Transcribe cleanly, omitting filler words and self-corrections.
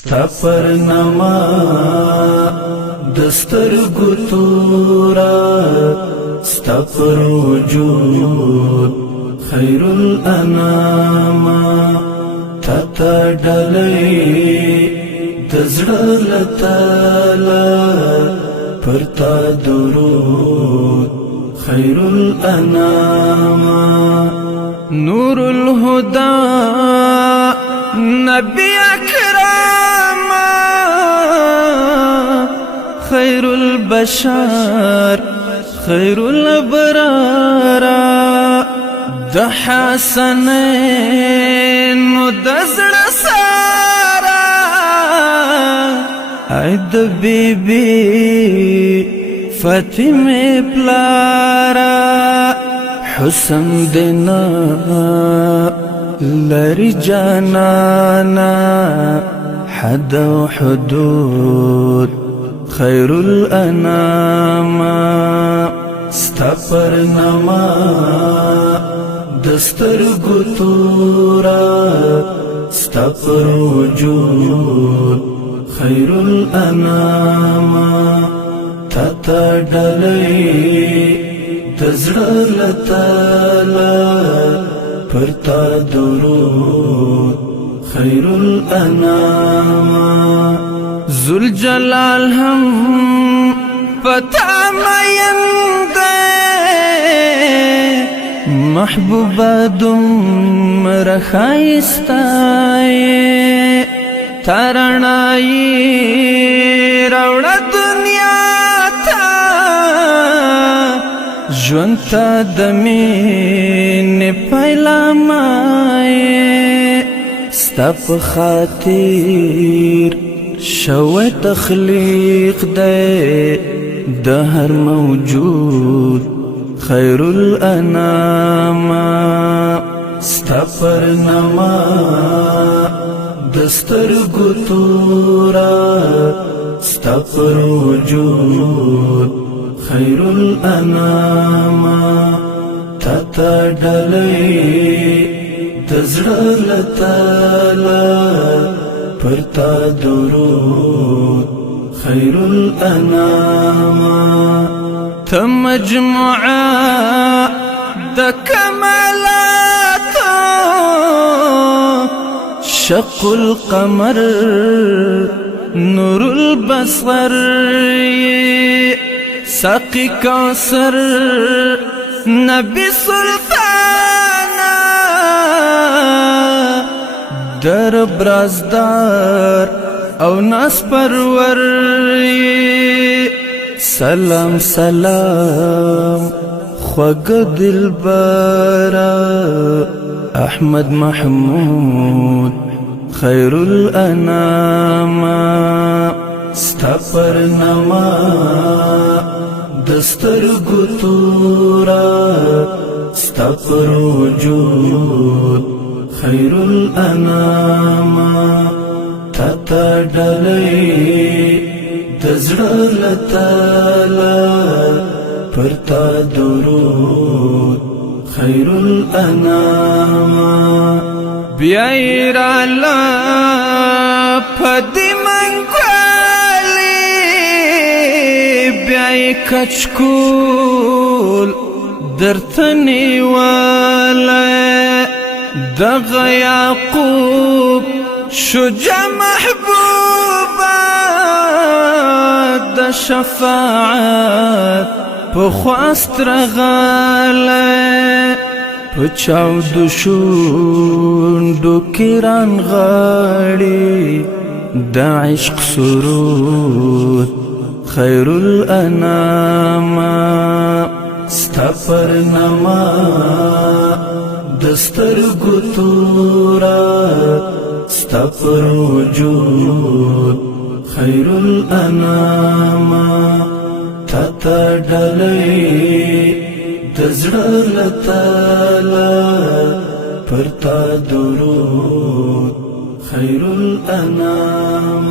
ستا پر نما دستر گتورا ستا پر وجود خیر الانام تا ڈلی دزڑ لتالا پرتا درود خیر الانام نور الهدى نبی اکرام خیر البشر خیر الابرار د حسنین دزړ سارا عید بی بی فاطمه پلارا حسن دینا لری جانانا حد و حدود خیر الانام ستا پر نما دستر گتورا ستا پر وجود خیر الانام تا ڈلی دزڑ لتالا پرتا درود خیر الانام ذوالجلال ہم پتا مین دے محبوبہ دمر خائستائے تارنائی روڑا دنیا تا جونتا دمین پیلا مائے ستا پا خاطر شو تخلیق دے دہر موجود خیر الانام ستا پر نما دستر گتورا ستا پر وجود خیر الانام تا ڈلی دزڑ لتالا پرتا درود خیر الانام تمجموعا د کمالات شق القمر نور البصر ساقی کوثر نبی سلطانا در برازدار او ناس پرور سلام سلام خوږ دلبرا احمد محمود خیر الانام ستا پر نما دستر گتورا ستا پر وجود خیر الانام تا ڈلی دزڑ لتالا پرتا درود خیر الانام بیائی رالا پدی منگوالی بیائی کچکول درتنی والی دغ یعقوب شجاع محبوبا د شفاعت پخواست رغالی پچاو دشوندو کران غاڑی دا عشق سرود خیر الانام ستا پر نما دستر گتورا ستا پر وجود خیر الانام تا ڈلی دزڑ لتالا پرتا درود خیر الانام